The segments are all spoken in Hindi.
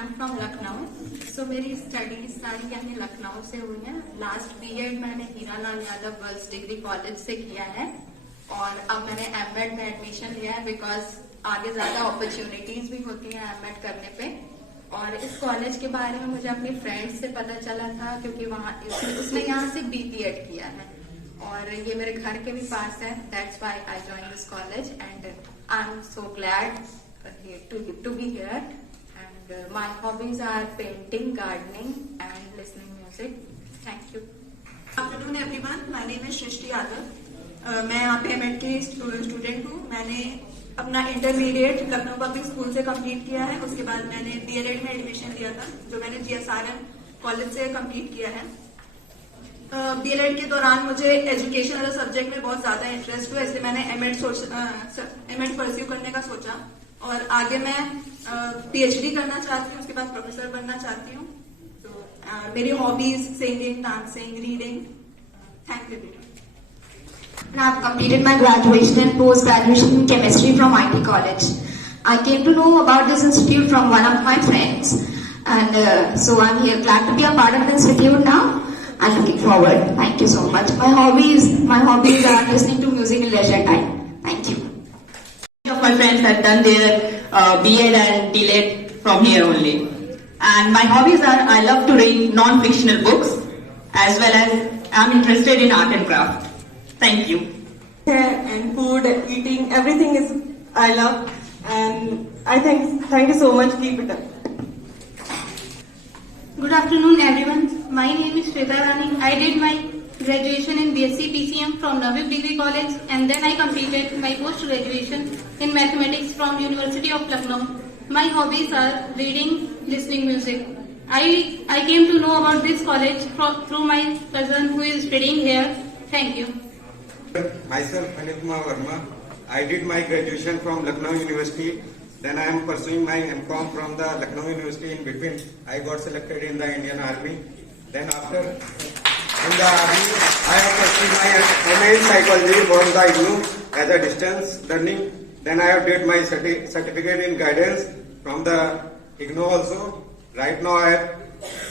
I'm from Lucknow. So मेरी स्टडी सारी यहाँ लखनऊ से हुई है. लास्ट बीएड मैंने Hiralal Yadav girls degree college से किया है और अब मैंने एमएड में एडमिशन लिया है बिकॉज आगे ज्यादा अपॉर्चुनिटीज भी होती हैं एमएड करने पे. और इस कॉलेज के बारे में मुझे अपनी फ्रेंड से पता चला था क्योंकि वहाँ उसने यहाँ से बीपीएड किया है और ये मेरे घर के भी पास है. That's why I join this college and I am so glad to be here. And my hobbies are painting, gardening and listening music. Thank you. Good afternoon everyone. My name is Shrishti Yadav. मैं यहाँ पे एमएड की स्टूडेंट हूँ. मैंने अपना इंटरमीडिएट लखनऊ पब्लिक स्कूल से कंप्लीट किया है. उसके बाद मैंने डीएलएड में एडमिशन लिया था जो मैंने जीएसआरएम कॉलेज से कंप्लीट किया है. डीएलएड के दौरान मुझे एजुकेशन वाले सब्जेक्ट में बहुत ज्यादा इंटरेस्ट हुआ इसलिए मैंने एमएड परस्यू करने का सोचा और आगे मैं पीएचडी करना चाहती हूँ. उसके बाद प्रोफेसर बनना चाहती हूँ. तो मेरी hobbies singing, dancing, reading. Thank you. And I've completed my graduation and post-graduation in chemistry from IT College. I came to know about this institute from one of my friends, and so I'm here glad to be a part of the institute now. I'm looking forward. Thank you so much. My hobbies are listening to music in leisure time. Thank you. My friends have done their B.Ed and D.Led from here only. And my hobbies are I love to read non-fictional books as well as I'm interested in art and craft. Thank you. And food, eating, everything is I love, and I thank you so much. Keep it up. Good afternoon, everyone. My name is Shweta Rani. I did my graduation in BSc PCM from Naveed Degree College, and then I completed my post-graduation in mathematics from University of Lucknow. My hobbies are reading, listening music. I came to know about this college through my cousin who is studying here. Thank you. Myself, Anil Kumar Verma. I did my graduation from Lucknow University. Then I am pursuing my MCom from the Lucknow University. In between, I got selected in the Indian Army. Then after in the Army, I have pursued my MA in Psychology from the IGNOU as a distance learning. Then I have did my certificate in guidance from the IGNOU also. Right now I have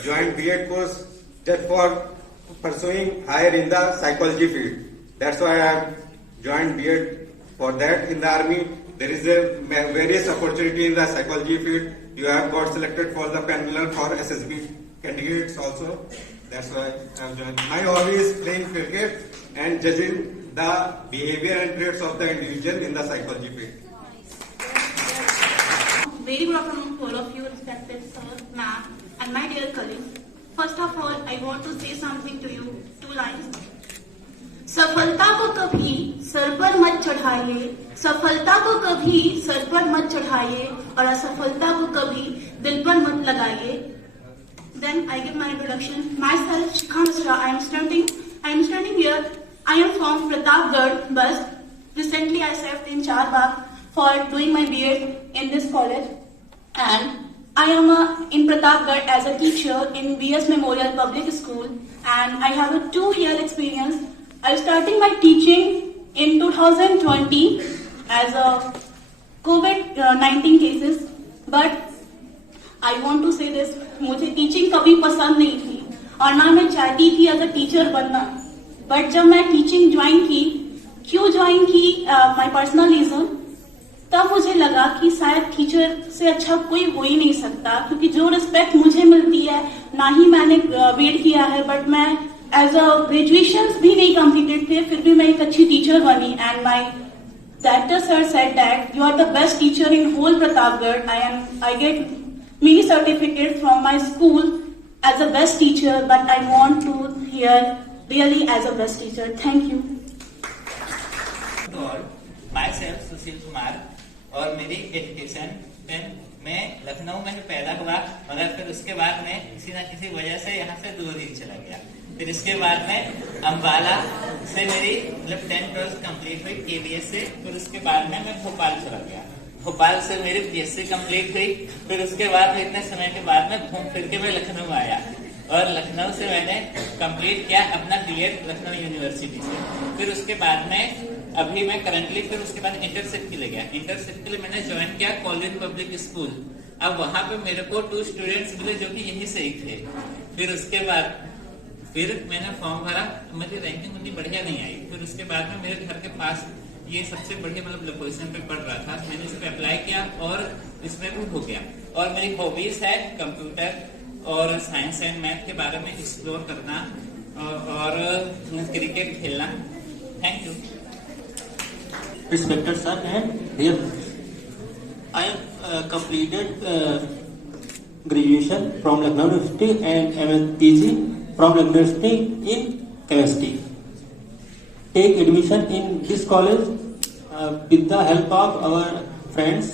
joined B.Ed course just for pursuing higher in the psychology field. That's why I have joined B.Ed for that. In the Army, there is a various opportunity in the psychology field. You have got selected for the panel for SSB candidates also. That's why I have joined. My hobby is playing cricket and judging the behavior and traits of the individual in the psychology field. Very good afternoon to all of you, respected sir, ma'am, and my dear colleagues. First of all, I want to say something to you. 2 lines. सफलता को कभी सर पर मत चढ़ाइए, सफलता को कभी सर पर मत चढ़ाइए और असफलता को कभी दिल पर मत लगाइए. Then I give my introduction. Myself, Shikha Misra. I am studying here. I am from Pratapgarh, but recently I served in Charbagh for doing my B.Ed in this college, and I am in Pratapgarh as a teacher in BS Memorial Public School, and I have a 2-year experience. I started my teaching in 2020 as a COVID-19 cases, but I want to say this, मुझे टीचिंग कभी पसंद नहीं थी और ना मैं चाहती थी एज अ टीचर बनना. बट जब मैं टीचिंग ज्वाइन की, क्यों ज्वाइन की, माय पर्सनल रीजन, तब मुझे लगा कि शायद टीचर से अच्छा कोई हो ही नहीं सकता क्योंकि जो रिस्पेक्ट मुझे मिलती है, ना ही मैंने बीएड किया है बट मैं एज अ ग्रेजुएशन भी नहीं कंप्लीटेड थे, फिर भी मैं एक अच्छी टीचर बनी. And my director sir said that you are the best teacher in whole Pratapgarh. I get many certificates from my school as a best teacher, but I want to hear really as a best teacher. Thank you. Myself Sushil Kumar और मेरी एजुकेशन मैं लखनऊ में पैदा हुआ मगर फिर उसके बाद में किसी न किसी वजह से यहाँ से दूर ही चला गया. फिर इसके बाद में अम्बाला से मेरी 10th-12th कंप्लीट हुई KBS से. फिर उसके बाद में मैं भोपाल चला गया. भोपाल से मेरी BSc कंप्लीट हुई. फिर उसके बाद में इतने समय के बाद में घूम फिर के मैं लखनऊ आया और लखनऊ से मैंने कंप्लीट किया अपना B.Ed लखनऊ यूनिवर्सिटी से. फिर उसके बाद में अभी मैं करंटली फिर उसके बाद इंटरसेप्ट के लिए गया. इंटरसेप्ट के लिए मैंने ज्वाइन किया कॉलवेन पब्लिक स्कूल अब वहां पे मेरे को 2 स्टूडेंट्स मिले जो कि यहीं से ही थे। फिर उसके बाद फिर मैंने फॉर्म भरा, मेरी रैंकिंग उतनी बढ़िया नहीं आई। फिर उसके बाद में मेरे घर के पास ये सबसे बढ़िया मतलब पोजीशन पे पढ़ रहा था, मैंने इस पे अप्लाई किया और इसमें भी हो गया। और मेरी हॉबीज है कंप्यूटर और साइंस एंड मैथ के बारे में एक्सप्लोर करना और क्रिकेट खेलना। Thank you. Respected sir and dear friends, I have completed graduation from Lucknow University and PG from Lucknow University in chemistry. Take admission in this college with the help of our friends,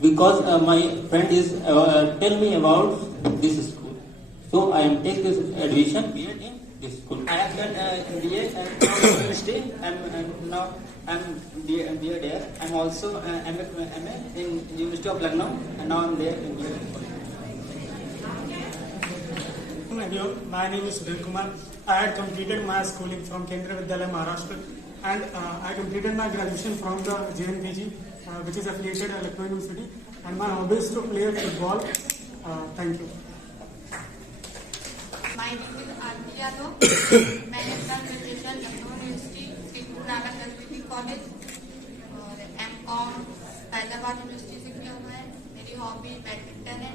because my friend is tell me about this school, so I am take this admission here in this school. I have done BA from University. Now I'm BA there. I'm also MA in University of Lucknow, and now I'm there in BA. My name is Sudhir Kumar. I had completed my schooling from Kendriya Vidyalaya, Maharashtra, and I completed my graduation from the JNPG, which is affiliated at Lucknow University. And my hobby is to play football. Thank you. My name is Aarti Yadav. मैंने अपना graduation Lucknow university Shri Guru Nanak Dev college और M.Com फैजाबाद यूनिवर्सिटी से किया हुआ है। मेरी हॉबी बैडमिंटन है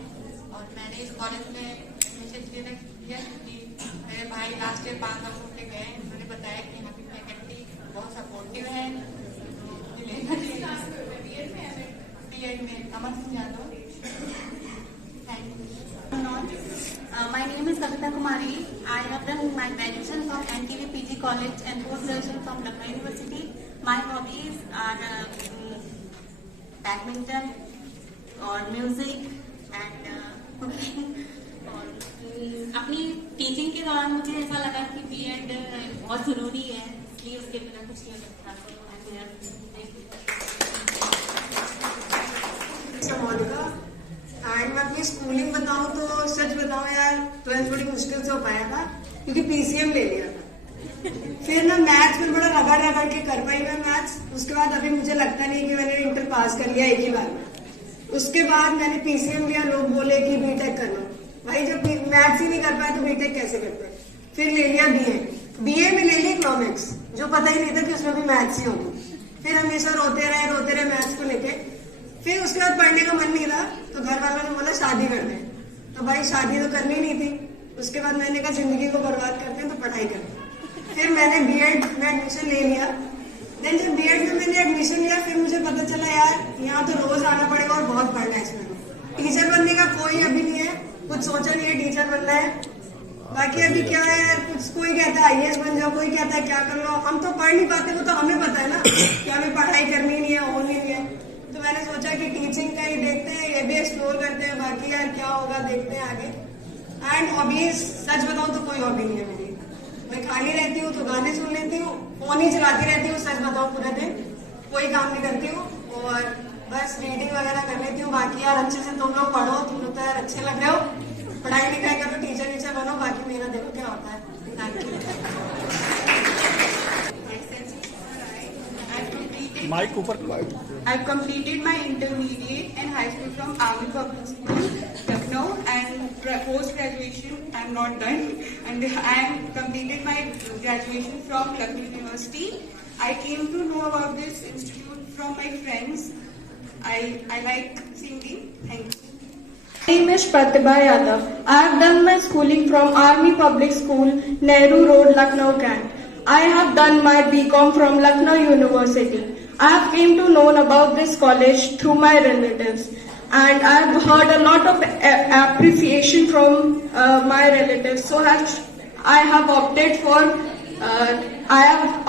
और मैंने इस कॉलेज में एडमिशन किया क्योंकि मेरे भाई लास्ट ईयर 5 साल से गए, उन्होंने बताया कि यहाँ की फैकल्टी बहुत सपोर्टिव है। बीएड में Amar Singh Yadav. Thank you. My name is Kavita Kumari. I have done my graduation from NTV PG College and post-graduation from Lucknow University. My hobbies are badminton or music and cooking. और अपनी टीचिंग के दौरान मुझे ऐसा लगा कि बीएड बहुत जरूरी है, इसलिए उसके बिना कुछ नहीं हो सकता। एंड मैं अपनी स्कूलिंग बताऊं तो सच बताऊं यार, 12th बड़ी मुश्किल से हो पाया था क्योंकि पीसीएम ले लिया था। फिर ना मैथ्स में बड़ा रगड़ के कर पाई मैं मैथ्स। उसके बाद अभी मुझे लगता नहीं कि मैंने इंटर पास कर लिया एक ही बार में। उसके बाद मैंने पीसीएम लिया, लोग बोले कि बीटेक कर लो। भाई जब मैथ्स ही नहीं कर पाए तो बीटेक कैसे करते। फिर ले लिया बीए में ले ली इकोनॉमिक्स, जो पता ही नहीं था कि उसमें भी मैथ्स ही होगी। फिर हमेशा रोते रहे मैथ्स को लेके। फिर उसके बाद पढ़ने का मन नहीं रहा तो घर वालों ने बोला शादी कर दे। तो भाई शादी तो करनी नहीं थी। उसके बाद मैंने कहा जिंदगी को बर्बाद करते हैं तो पढ़ाई करते। फिर मैंने बीएड में एडमिशन ले लिया। देन जब बीएड में मैंने एडमिशन लिया फिर मुझे पता चला यार यहाँ तो रोज आना पड़ेगा और बहुत पढ़ना है इसमें। टीचर बनने का कोई अभी नहीं है, कुछ सोचा नहीं है टीचर बनना है। बाकी अभी क्या है यार, कुछ कोई कहता है आईएएस बन जाओ, कोई कहता है क्या कर लो। हम तो पढ़ नहीं पाते, वो तो हमें पता है ना कि हमें पढ़ाई करनी नहीं है, होनी नहीं है। तो मैंने सोचा कि टीचिंग का ही देखते हैं, ये भी एक्सप्लोर करते हैं। बाकी यार क्या होगा देखते हैं आगे। एंड हॉबीज सच बताऊं तो कोई हॉबी नहीं है मेरी। मैं खाली रहती हूँ तो गाने सुन लेती हूँ, फोन ही चलाती रहती हूँ। सच बताऊं पूरे दिन कोई काम नहीं करती हूँ और बस रीडिंग वगैरह कर लेती हूँ। बाकी यार अच्छे से तुम लोग पढ़ो, तुम लोग तो यार अच्छे लग रहे हो। पढ़ाई लिखाई करो, टीचर बनो। बाकी मेरा देखो क्या होता है। Thank you. I've completed my intermediate and high school from Army Public School, Lucknow, and post-graduation I'm not done. And I completed my graduation from Lucknow University. I came to know about this institute from my friends. I like singing. Thank you. My name is Pratibha Yadav. I have done my schooling from Army Public School, Nehru Road, Lucknow, Kent. I have done my BCom from Lucknow University. I have came to know about this college through my relatives, and I have heard a lot of appreciation from my relatives. So I have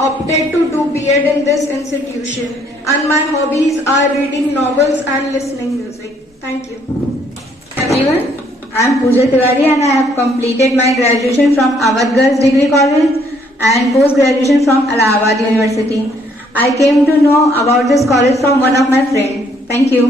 opted to do B.Ed in this institution, and my hobbies are reading novels and listening music. Thank you. Everyone, I am Pooja Tiwari and I have completed my graduation from Awadh Girls Degree College and post-graduation from Allahabad University. I came to know about this college from one of my friends. Thank you.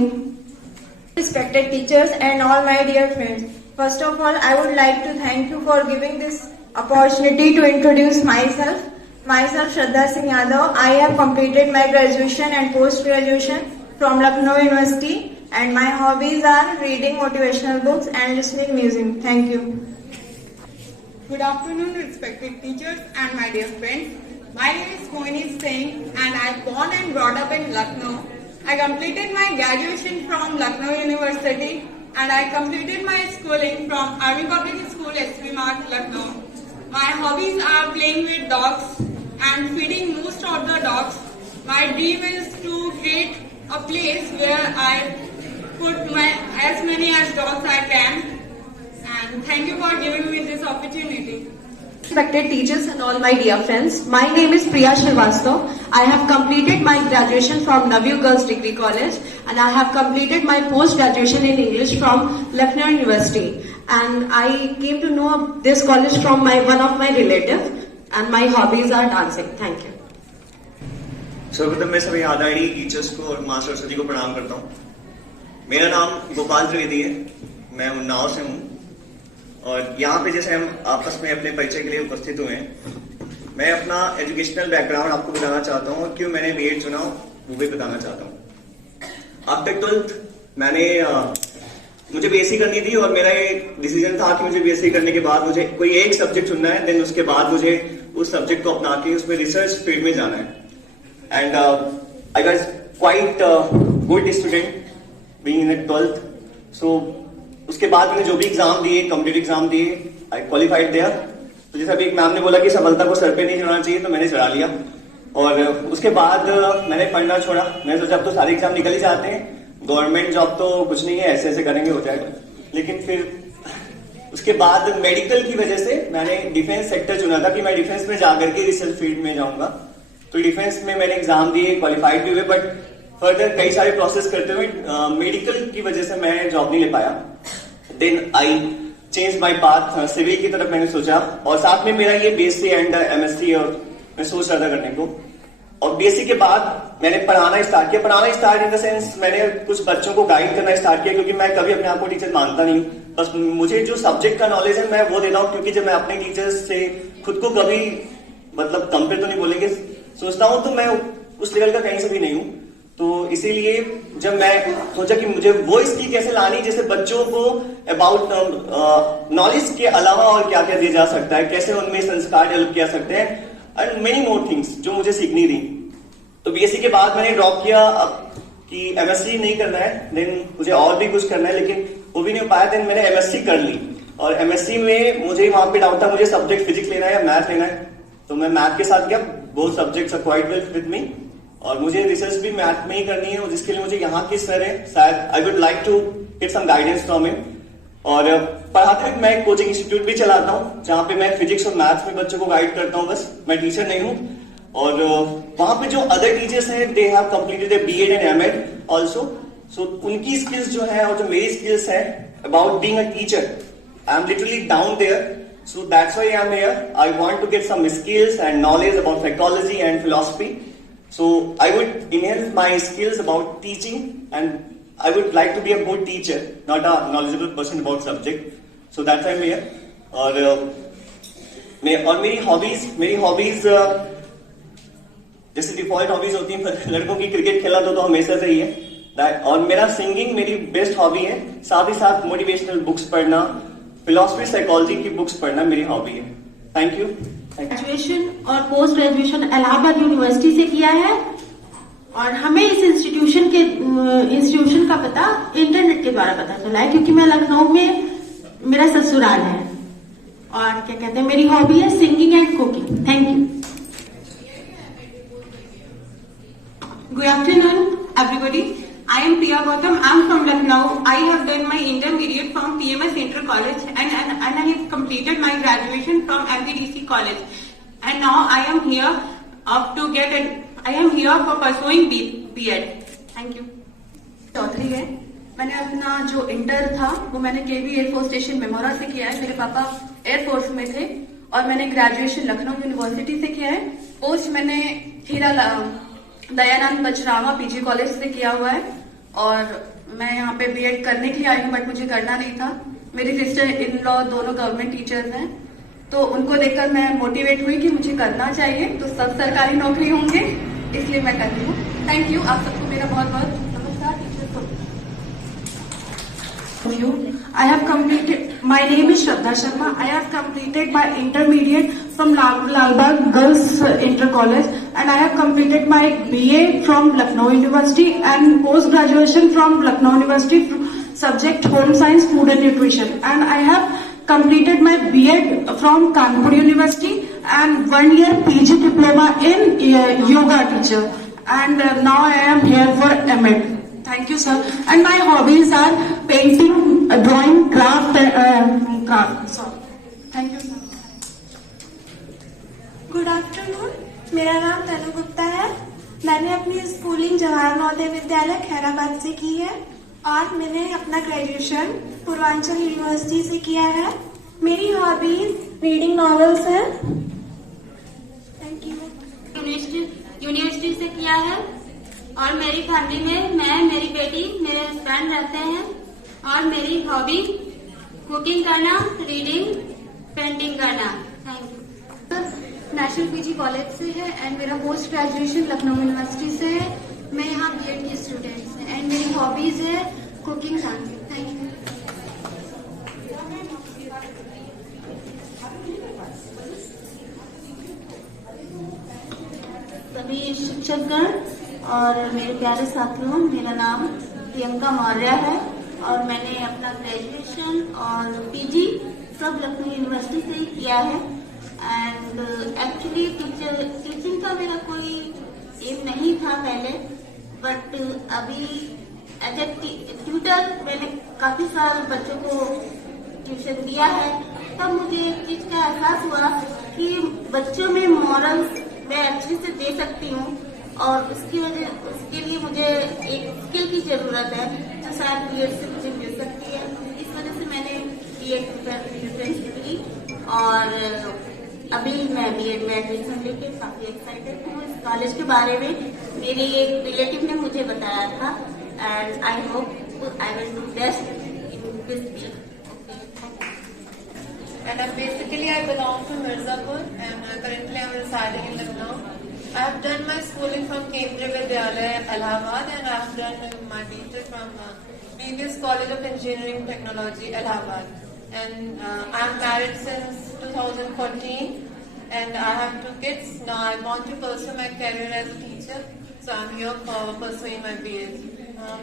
Respected teachers and all my dear friends, first of all, I would like to thank you for giving this opportunity to introduce myself. Myself, Shraddha Singh Yadav. I have completed my graduation and post-graduation from Lucknow University and my hobbies are reading motivational books and listening music. Thank you. Good afternoon, respected teachers and my dear friends. My name is Mohini Singh and I am born and brought up in Lucknow. I completed my graduation from Lucknow University and I completed my schooling from Army Public School, SP Mark, Lucknow. My hobbies are playing with dogs and feeding most of the dogs. My dream is to create a place where I put as many as dogs I can. And thank you for giving me this opportunity. Respected teachers and all my dear friends, my name is Priya Srivastava. I have completed my graduation from Navyu Girls Degree College and I have completed my post-graduation in English from Lucknow University. And I came to know this college from one of my relatives and my hobbies are dancing. Thank you. सर्वप्रथम मैं सभी आदरणीय टीचर्स को और माँ सरस्वती को प्रणाम करता हूँ। मेरा नाम गोपाल त्रिवेदी है, मैं उन्नाव से हूँ और यहाँ पे जैसे हम आपस में अपने परिचय के लिए उपस्थित हुए हैं, मैं अपना एजुकेशनल बैकग्राउंड आपको बताना चाहता हूँ और क्यों मैंने बीएड चुना वो भी बताना चाहता हूँ। आफ्टर 12th मुझे बीएससी करनी थी और मेरा ये डिसीजन था कि मुझे बीएससी करने के बाद मुझे कोई एक सब्जेक्ट चुनना है, देन उसके बाद मुझे उस सब्जेक्ट को अपना के उसमें रिसर्च फील्ड में जाना है। And I was quite good student being in 12th, सो उसके बाद मैंने जो भी एग्जाम दिए, कॉम्पिटिटिव एग्जाम दिए, आई क्वालिफाइड देयर। तो जैसे अभी एक मैम ने बोला कि सफलता को सर पे नहीं चढ़ाना चाहिए, तो मैंने चढ़ा लिया और उसके बाद मैंने पढ़ना छोड़ा। मैंने सोचा अब तो सारे एग्जाम निकल ही जाते हैं, गवर्नमेंट जॉब तो कुछ नहीं है, ऐसे ऐसे करेंगे हो जाएगा। लेकिन फिर उसके बाद मेडिकल की वजह से मैंने डिफेंस सेक्टर चुना था कि मैं डिफेंस में जाकर के रिसर्च फील्ड में जाऊंगा। तो डिफेंस में मैंने एग्जाम दिए, क्वालिफाइड भी हुए, बट फर्दर कई सारे प्रोसेस करते हुए मेडिकल की वजह से मैं जॉब नहीं ले पाया। Then I change my path, civil की तरफ मैंने सोचा और साथ में मेरा ये बीएससी एंड एमएससी और मैं सोच रहा था करने को। और बीएससी के बाद मैंने पढ़ाना स्टार्ट किया। पढ़ाना स्टार्ट इन द सेंस मैंने कुछ बच्चों को गाइड करना स्टार्ट किया, क्योंकि मैं कभी अपने आप को टीचर मानता नहीं हूँ। बस मुझे जो सब्जेक्ट का नॉलेज है मैं वो देता हूँ, क्योंकि जब मैं अपने टीचर्स से खुद को कभी मतलब कंपेयर तो नहीं बोलेंगे सोचता हूँ, तो मैं उस लेवल का कहीं से भी नहीं हूँ। तो इसीलिए जब मैं सोचा कि मुझे वो स्किल कैसे लानी जैसे बच्चों को अबाउट नॉलेज के अलावा और क्या क्या दिया जा सकता है, कैसे उनमें संस्कार डेवलप किया सकते हैं एंड मेनी मोर थिंग्स जो मुझे सीखनी थी। तो बीएससी के बाद मैंने ड्रॉप किया कि एमएससी नहीं करना है, देन मुझे और भी कुछ करना है, लेकिन वो भी नहीं हो पाया। देन मैंने एमएससी कर ली और एमएससी में मुझे वहां पे डाउट था मुझे सब्जेक्ट फिजिक्स लेना है या मैथ लेना है, तो मैं मैथ के साथ गया। Both subjects are quite well with me और मुझे रिसर्च भी मैथ में ही करनी है, और जिसके लिए मुझे यहाँ के सर है, शायद I would like to get some guidance from him. और पढ़ाते वक्त मैं एक कोचिंग इंस्टीट्यूट भी चलाता हूँ जहाँ पे मैं फिजिक्स और मैथ्स में बच्चों को गाइड करता हूँ, बस मैं टीचर नहीं हूँ। और वहां पे जो अदर टीचर्स हैं they have completed a BEd and MEd also, so उनकी स्किल्स जो है और जो मेरी स्किल्स है about being a teacher, I am literally down there, so that's why I am here. I want to get some skills and knowledge about psychology and philosophy. So I would enhance my skills about teaching, and I would like to be a good teacher, not a knowledgeable person about subject. So that's why I'm here. और मेरी हॉबीज जैसे डिफॉल्ट हॉबीज होती हैं लड़कों की, क्रिकेट खेलना तो हमेशा से ही है, और मेरा सिंगिंग मेरी बेस्ट हॉबी है। साथ ही साथ मोटिवेशनल बुक्स पढ़ना, फिलॉसफी साइकोलॉजी की बुक्स पढ़ना मेरी हॉबी है। Thank you. ग्रेजुएशन और पोस्ट ग्रेजुएशन इलाहाबाद यूनिवर्सिटी से किया है और हमें इस इंस्टीट्यूशन का पता इंटरनेट के द्वारा पता चला है, क्योंकि मैं लखनऊ में मेरा ससुराल है और क्या कहते हैं मेरी हॉबी है singing and cooking. Thank you. Good afternoon, everybody. I am Priya Gautam. I am from Lucknow. I have done my intermediate from PMS Inter College and I have completed my graduation from MPDC College. And now I am here for pursuing B.Ed. Thank you. Chaudhary है। मैंने अपना जो इंटर था वो मैंने केवी एयरफोर्स स्टेशन मेमोरा से किया है। मेरे पापा एयरफोर्स में थे और मैंने ग्रेजुएशन लखनऊ यूनिवर्सिटी से किया है। पोस्ट मैंने दयानंद बचरावा पीजी कॉलेज से किया हुआ है और मैं यहाँ पे बीएड करने के लिए आई हूँ, बट मुझे करना नहीं था। मेरी सिस्टर इन लॉ दोनों गवर्नमेंट टीचर्स हैं, तो उनको देखकर मैं मोटिवेट हुई कि मुझे करना चाहिए, तो सब सरकारी नौकरी होंगे, इसलिए मैं कर रही हूँ। Thank you. आप सबको मेरा बहुत बहुत नमस्कार। टीचर्स को of you. I have completed. My name is Shraddha Sharma. I have completed my intermediate from Lalbagh Girls Inter College, and I have completed my BA from Lucknow University and post graduation from Lucknow University, subject Home Science, Food and Nutrition. And I have completed my B.Ed from Kanpur University and 1 year PG diploma in yoga teacher. And now I am here for M.Ed. Thank you, sir. And my hobbies are painting, drawing, craft. So, thank you, sir. Good afternoon, मेरा नाम तनु गुप्ता है। मैंने अपनी स्कूलिंग जवाहर नवोदय विद्यालय खैराबाद से की है और मैंने अपना ग्रेजुएशन पूर्वांचल यूनिवर्सिटी से किया है। मेरी हॉबीज रीडिंग नॉवेल्स है। Thank you. यूनिवर्सिटी से किया है और मेरी फैमिली में मैं, मेरी बेटी, मेरे हस्बैंड रहते हैं और मेरी हॉबी कुकिंग करना, रीडिंग, पेंटिंग करना। Thank you. National PG college से है एंड मेरा पोस्ट ग्रेजुएशन लखनऊ यूनिवर्सिटी से है। मैं यहाँ बीएड की स्टूडेंट है एंड मेरी हॉबीज है कुकिंग, डांसिंग। Thank you. सभी शिक्षकगण और मेरे प्यारे साथियों, मेरा नाम प्रियंका मौर्य है और मैंने अपना ग्रेजुएशन और पीजी सब लखनऊ यूनिवर्सिटी से ही किया है। एंड एक्चुअली टीचिंग का मेरा कोई एम नहीं था पहले, बट अभी एज ए ट्यूटर मैंने काफी साल बच्चों को ट्यूशन दिया है। तब मुझे एक चीज का एहसास हुआ कि बच्चों में मॉरल्स मैं अच्छे से दे सकती हूँ और उसके लिए मुझे एक स्किल की जरूरत है जो शायद बीएड से मुझे मिल सकती है। इस वजह से मैंने बीएड प्रिपरेशन की और अभी मैं बीएड में एडमिशन लेके काफी एक्साइटेड हूँ। इस कॉलेज के बारे में मेरी एक रिलेटिव ने मुझे बताया था and I hope I will do best in this field. And basically I belong to Mirzapur and currently I'm residing in Lucknow. I have done my schooling from Kendriya Vidyalaya, Allahabad, and I have done my BTech from previous College of Engineering Technology, Allahabad. And I am married since 2014 and I have 2 kids. Now I want to pursue my career as a teacher, so I'm here for pursuing my BA.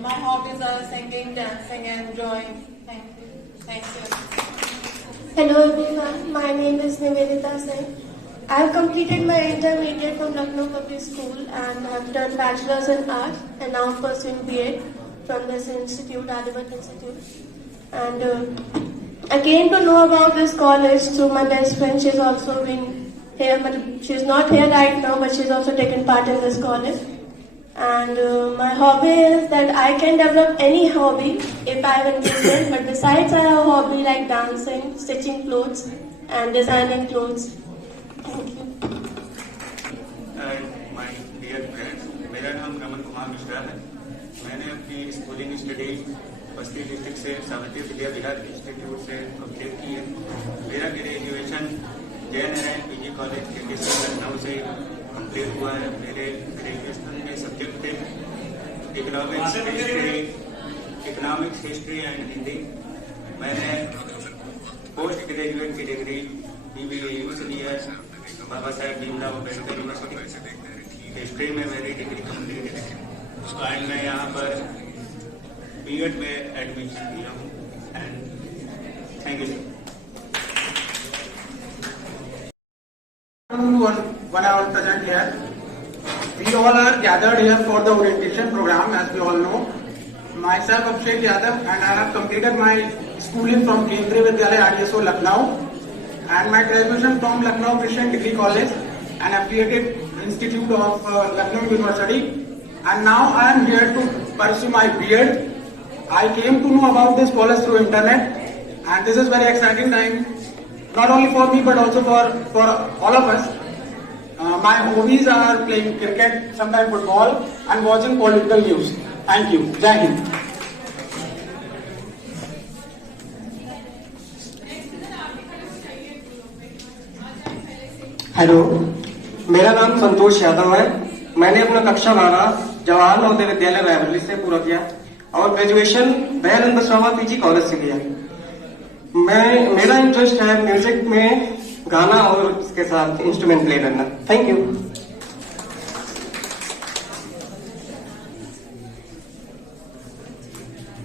My hobbies are singing, dancing and drawing. Thank you. Thank you. Hello everyone, my name is Nivedita Singh. I have completed my intermediate from Lucknow Public School and I have done Bachelor's in Arts and now pursuing BA from this institute, Aryabhatta Institute. And I came to know about this college through my best friend. She's also been here, but she's not here right now, but she's also taken part in this college. And my hobby is that I can develop any hobby if I am interested, but besides I have a hobby like dancing, stitching clothes and designing clothes. Thank you. My dear friends, मेरा नाम रमन कुमार मिश्रा है। मैंने अपनी स्कूलिंग स्टडी बस्ती डिस्ट्रिक्ट से सावित्री विद्या विहार इंस्टीट्यूट से कंप्लीट की है। मेरा ग्रेजुएशन JNRI पीजी कॉलेज के लखनऊ से कंप्लीट हुआ है। मेरे ग्रेजुएशन में सब्जेक्ट थे इकोनॉमिक्स, हिस्ट्री एंड हिंदी। मैंने पोस्ट ग्रेजुएट की डिग्री BBAU से लिया है, बाबा साहेब भीमराव अम्बेडकर यूनिवर्सिटी। हिस्ट्री में मेरी डिग्री कंप्लीट है एंड मैं यहाँ पर बीएड में एडमिशन लिया हूँ and thank you. One hour present here. We all are gathered here for the orientation program, as we all know. Myself, Abhishek Yadav, and I have completed my schooling from Kendriya Vidyalaya IDSO Lucknow, and my graduation from Lucknow Christian Degree College, an affiliated institute of Lucknow University. And now I am here to pursue my BEd. I came to know about this college through internet, and this is very exciting time. Not only for me but also for all of us. My hobbies are playing cricket, sometimes football, and watching political news. Thank you. Jai Hind. Hello, मेरा नाम संतोष यादव है। मैंने अपना कक्षा 12 जवाहर नवोदय विद्यालय रायबरेली से पूरा किया और graduation Dayanand Basrawa PG college से किया। मेरा इंटरेस्ट है म्यूजिक में, गाना और इसके साथ इंस्ट्रूमेंट प्ले करना। Thank you.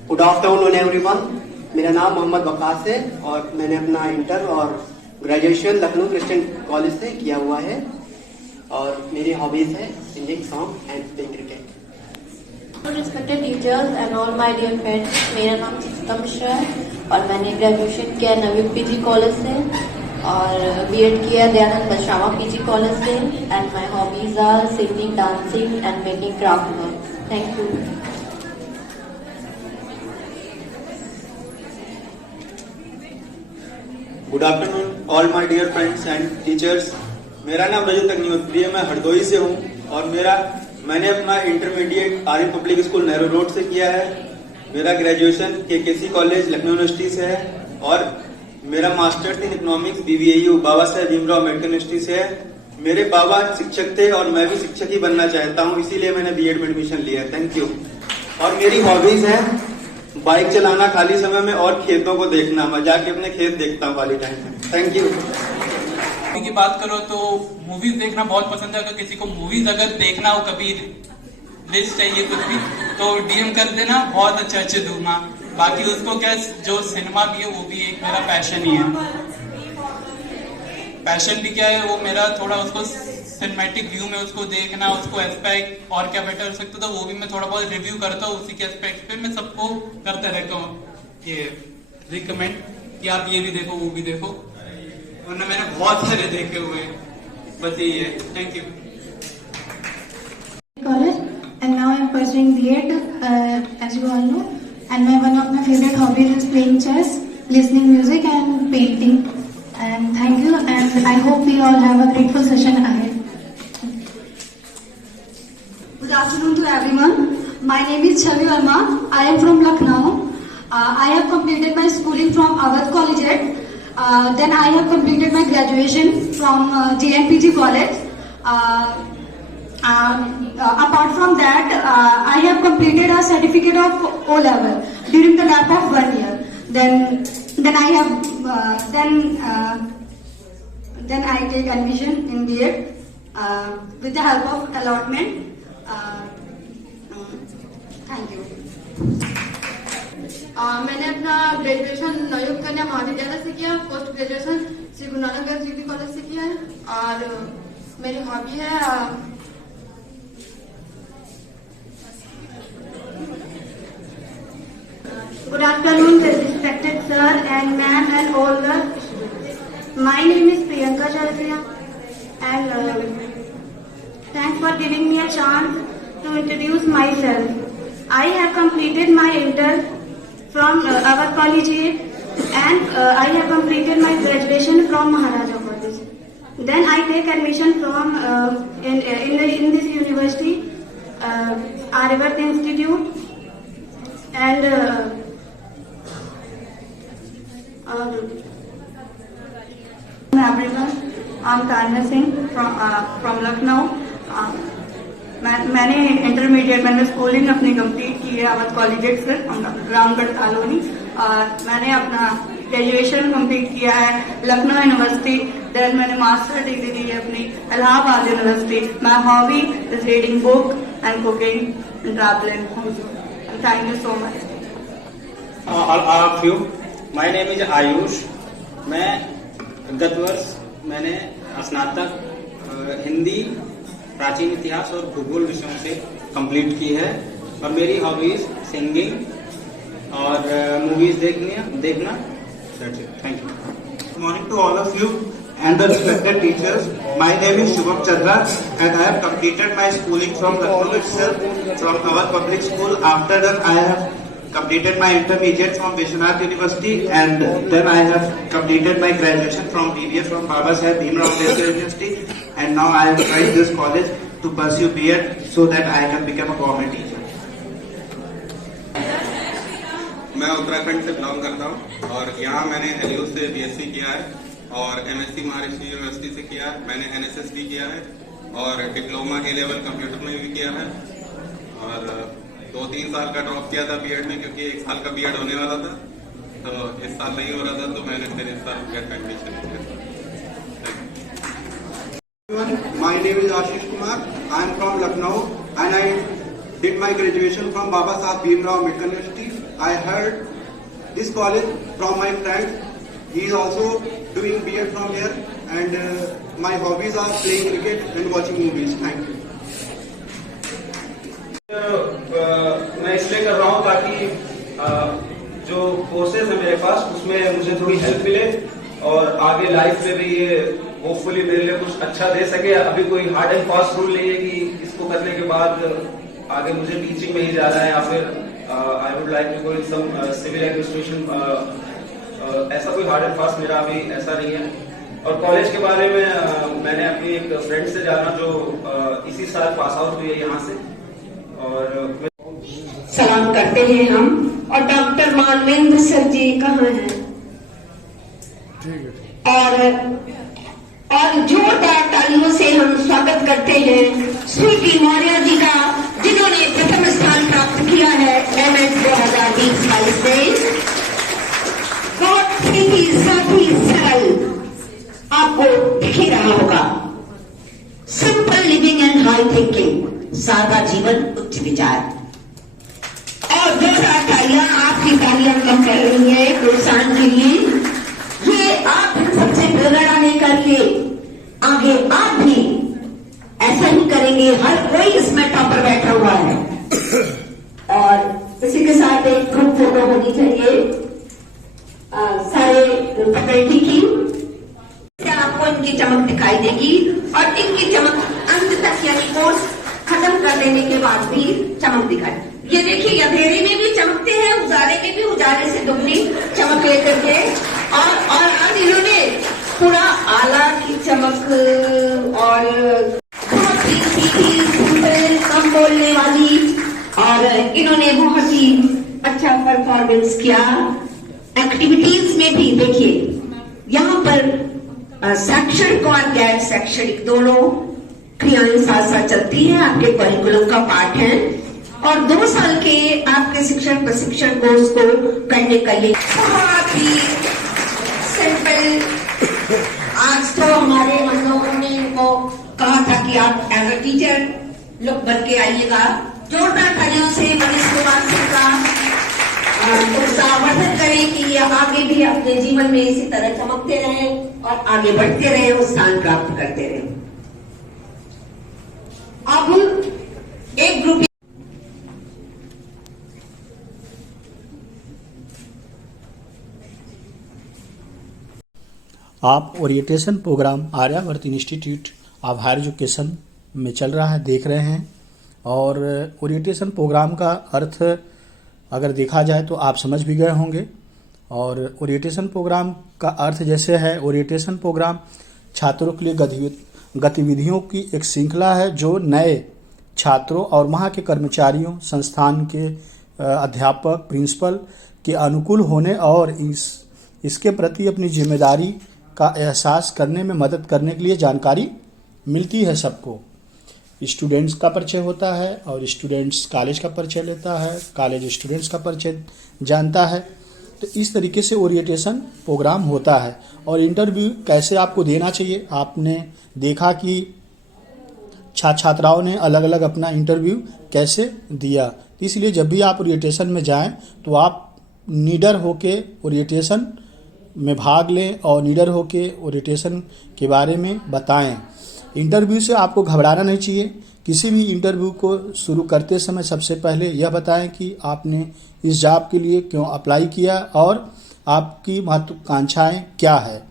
Good afternoon everyone, मेरा नाम मोहम्मद वकास है और मैंने अपना इंटर और ग्रेजुएशन लखनऊ क्रिश्चियन कॉलेज से किया हुआ है और मेरी हॉबीज है singing, song and playing cricket. Respected teachers and all my dear friends, मेरा नाम चित्ता मिश्रा है और मैंने ग्रेजुएशन किया नवीन पीजी कॉलेज से और बीएड किया दयानंद बसरावा पीजी कॉलेज से and my hobbies are singing, dancing and making craft work. Thank you. Good afternoon all my dear friends and teachers, मेरा नाम रजत अग्निहोत्री है, मैं हरदोई से हूँ और मैंने अपना intermediate army public school Nehru road से किया है। मेरा graduation KKC college Lucknow university से है और मेरा masters in economics BBAU Baba Saheb Bhimrao Ambedkar university से है। मेरे बाबा शिक्षक थे और मैं भी शिक्षक ही बनना चाहता हूँ, इसीलिए मैंने बीएड में एडमिशन लिया है। Thank you. और मेरी हॉबीज है बाइक चलाना खाली समय में और खेतों को देखना। मैं जाके अपने खेत देखता हूँ खाली टाइम में। Thank you. की बात करो तो मूवीज देखना बहुत पसंद है। अगर किसी को मूवीज अगर देखना हो, कभी लिस्ट चाहिए कुछ भी, तो DM कर देना, बहुत अच्छे दूंगा। बाकी उसको क्या, जो सिनेमा भी है वो भी एक मेरा पैशन ही है। पैशन भी क्या है, वो मेरा थोड़ा उसको सिनेमैटिक व्यू में उसको देखना, उसको एस्पेक्ट और क्या बेटर हो सकता था वो भी मैं थोड़ा बहुत रिव्यू करता हूँ। उसी के एस्पेक्ट पे मैं सबको करता रहता हूँ ये रिकमेंड कि आप ये भी देखो वो भी देखो, वरना मैंने बहुत सारे देखे हुए हैं। बस यही है। Thank you. College and now I am pursuing B.Ed as you all know, and one of my favorite hobbies is playing chess, listening music and painting. And thank you, and I hope we all have a grateful session ahead. Good afternoon to everyone. My name is Chavi Verma. I am from Lucknow. I have completed my schooling from Awadh Collegiate. Then I have completed my graduation from JNPG College. Apart from that, I have completed a certificate of O level during the gap of 1 year. Then I have then I take admission in B.Ed with the help of allotment. Thank you. मैंने अपना ग्रेजुएशन नवयुग कन्या महाविद्यालय से किया, post graduation Shri Guru Nanak Dev degree college से किया है और मेरी हॉबी है Good afternoon, respected sir and ma'am and all the students. My name is Priyanka Jalsia and thanks for giving me a chance to introduce myself. I have completed my inter from Awadh Collegiate and I have completed my graduation from Maharaja College. Then I take admission from in this university, Aryabhat Institute, and everyone, I'm Tanya Singh from Lucknow. मैंने इंटरमीडिएट मैंने स्कूलिंग अपनी कंप्लीट की है अवध कॉलेजिएट से रामगढ़ कॉलोनी और मैंने अपना ग्रेजुएशन कंप्लीट किया है लखनऊ यूनिवर्सिटी। देन मैंने मास्टर डिग्री ली है अपनी Allahabad university. My hobby is reading book and cooking and travelling. Thank you so much. All of you, my name is Ayush. मैं गत वर्ष मैंने स्नातक हिंदी, प्राचीन इतिहास और भूगोल विषयों से कंप्लीट की है और मेरी हॉबीज सिंगिंग और मूवीज देखना। Thank you. Good morning to all of you and the respected teachers. My name is Shubham Chandra and I have completed my schooling from Lucknow itself, from Awadh Public School. After that, I have completed my intermediate from Vishwanath University and then I have completed my graduation from BBA from Baba Saheb Bhimrao Ambedkar University, and now I have joined this college to pursue B.Ed so that I can become a government teacher. मैं उत्तराखंड से बिलोंग करता हूँ और यहाँ मैंने LU से BSc किया है और MSc महाराष्ट्र यूनिवर्सिटी से किया है। मैंने NSS भी किया है और डिप्लोमा A लेवल कंप्यूटर में भी किया है और 2-3 साल का ड्रॉप किया था बीएड में, क्योंकि 1 साल का बीएड होने वाला था, तो इस साल नहीं हो रहा था, तो मैंने फिर इस साल गेट एडमिशन लिया। My name is Ashish Kumar. I am from Lucknow and I did my graduation from Baba Saheb Bhimrao Ambedkar University. I heard this college from my friend. He is also doing BEd from here, and my hobbies are playing cricket and watching movies. Thank you. मैं इसलिए कर रहा हूँ ताकि जो कोर्सेज है मेरे पास उसमें मुझे थोड़ी हेल्प मिले और आगे लाइफ में भी ये होपफुली मेरे लिए कुछ अच्छा दे सके। अभी कोई हार्ड एंड फास्ट रूल नहीं है कि इसको करने के बाद आगे मुझे टीचिंग में ही जाना है या फिर I would like to go in some civil administration. ऐसा कोई हार्ड एंड फास्ट मेरा अभी ऐसा नहीं है। और कॉलेज के बारे में मैंने अपनी एक फ्रेंड से जाना जो इसी साल पास आउट हुई है यहाँ से। और सलाम करते हैं हम। और डॉक्टर मानवेंद्र सर जी कहाँ हैं? और जोरदार तालियों से हम स्वागत करते हैं स्वीटी मौर्य जी का, जिन्होंने प्रथम स्थान प्राप्त किया है MS 2020-22 में। बहुत ही साथी सरल आपको दिख ही रहा होगा। Simple living and high thinking, सादा जीवन उच्च विचार। और जोरदार तालियां, आपकी तालियां कम कर रही है प्रोत्साहन के लिए। ये आप सबसे प्रेरणा लेकर के आगे आप भी ऐसा ही करेंगे। हर कोई इसमें टॉपर बैठा हुआ है। और इसी के साथ एक ग्रुप फोटो होनी चाहिए सारे फैकल्टी की। आपको इनकी चमक दिखाई देगी और इनकी चमक अंत तक, यानी कोर्स खत्म कर देने के बाद भी चमक दिखाई। ये देखिए, अंधेरे में भी चमकते हैं, उजाले में भी उजाले से दुगनी चमक लेकर के। और आज इन्होंने पूरा आला की चमक और बहुत ही सीधी, सिंपल, कम बोलने वाली, और इन्होंने बहुत ही अच्छा परफॉर्मेंस किया। एक्टिविटीज में भी देखिए, यहाँ पर शैक्षणिक और गैर शैक्षणिक दोनों क्रियाएं साथ साथ चलती हैं, आपके करिकुलम का पार्ट है। और 2 साल के आपके शिक्षण प्रशिक्षण कोर्स को करने का ये बहुत ही सिंपल। आज तो हम लोगों ने इनको कहा था कि आप एज अ टीचर लोग बन के आइएगा। जोरदार तालियों से मनीष कुमार सिंह का उत्साहवर्धन करें कि ये आगे भी अपने जीवन में इसी तरह चमकते रहें और आगे बढ़ते रहें और स्थान प्राप्त करते रहें। अब एक ग्रुप आप orientation programme Aryavart institute of higher education में चल रहा है, देख रहे हैं। और ओरिएंटेशन प्रोग्राम का अर्थ अगर देखा जाए तो आप समझ भी गए होंगे। और ओरिएंटेशन प्रोग्राम का अर्थ जैसे है, ओरिएंटेशन प्रोग्राम छात्रों के लिए गतिविधियों की एक श्रृंखला है जो नए छात्रों और वहाँ के कर्मचारियों, संस्थान के अध्यापक, प्रिंसिपल के अनुकूल होने और इसके प्रति अपनी जिम्मेदारी का एहसास करने में मदद करने के लिए जानकारी मिलती है। सबको स्टूडेंट्स का परिचय होता है और स्टूडेंट्स कॉलेज का परिचय लेता है, कॉलेज स्टूडेंट्स का परिचय जानता है। तो इस तरीके से ओरिएंटेशन प्रोग्राम होता है। और इंटरव्यू कैसे आपको देना चाहिए, आपने देखा कि छात्राओं ने अलग अलग अपना इंटरव्यू कैसे दिया। इसलिए जब भी आप ओरिएंटेशन में जाएं तो आप निडर होके ओरिएंटेशन में भाग लें और निडर होके ओरिएंटेशन के बारे में बताएं। इंटरव्यू से आपको घबराना नहीं चाहिए। किसी भी इंटरव्यू को शुरू करते समय सबसे पहले यह बताएं कि आपने इस जॉब के लिए क्यों अप्लाई किया और आपकी महत्वाकांक्षाएं क्या है।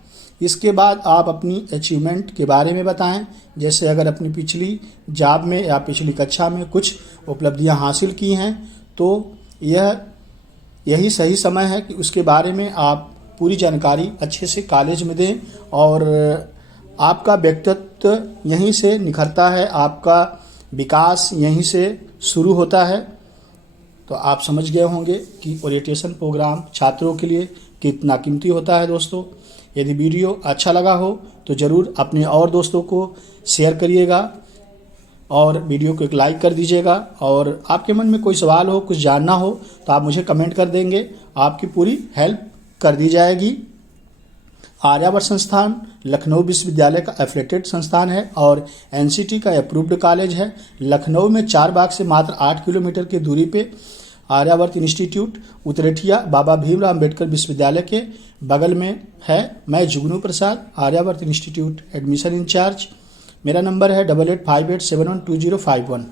इसके बाद आप अपनी अचीवमेंट के बारे में बताएं। जैसे अगर अपनी पिछली जॉब में या पिछली कक्षा में कुछ उपलब्धियां हासिल की हैं तो यही सही समय है कि उसके बारे में आप पूरी जानकारी अच्छे से कॉलेज में दें। और आपका व्यक्तित्व यहीं से निखरता है, आपका विकास यहीं से शुरू होता है। तो आप समझ गए होंगे कि ओरिएंटेशन प्रोग्राम छात्रों के लिए कितना कीमती होता है। दोस्तों, यदि वीडियो अच्छा लगा हो तो ज़रूर अपने और दोस्तों को शेयर करिएगा। और वीडियो को एक लाइक कर दीजिएगा। और आपके मन में कोई सवाल हो, कुछ जानना हो तो आप मुझे कमेंट कर देंगे, आपकी पूरी हेल्प कर दी जाएगी। आर्यावर्त संस्थान लखनऊ विश्वविद्यालय का एफिलेटेड संस्थान है और एनसीटी का अप्रूव्ड कॉलेज है। लखनऊ में चारबाग से मात्र 8 किलोमीटर की दूरी पे आर्यावर्त इंस्टीट्यूट उतरेठिया बाबा भीमराव अम्बेडकर विश्वविद्यालय के बगल में है। मैं जुगनू प्रसाद, आर्यावर्त इंस्टीट्यूट एडमिशन इंचार्ज। मेरा नंबर है 8858712051।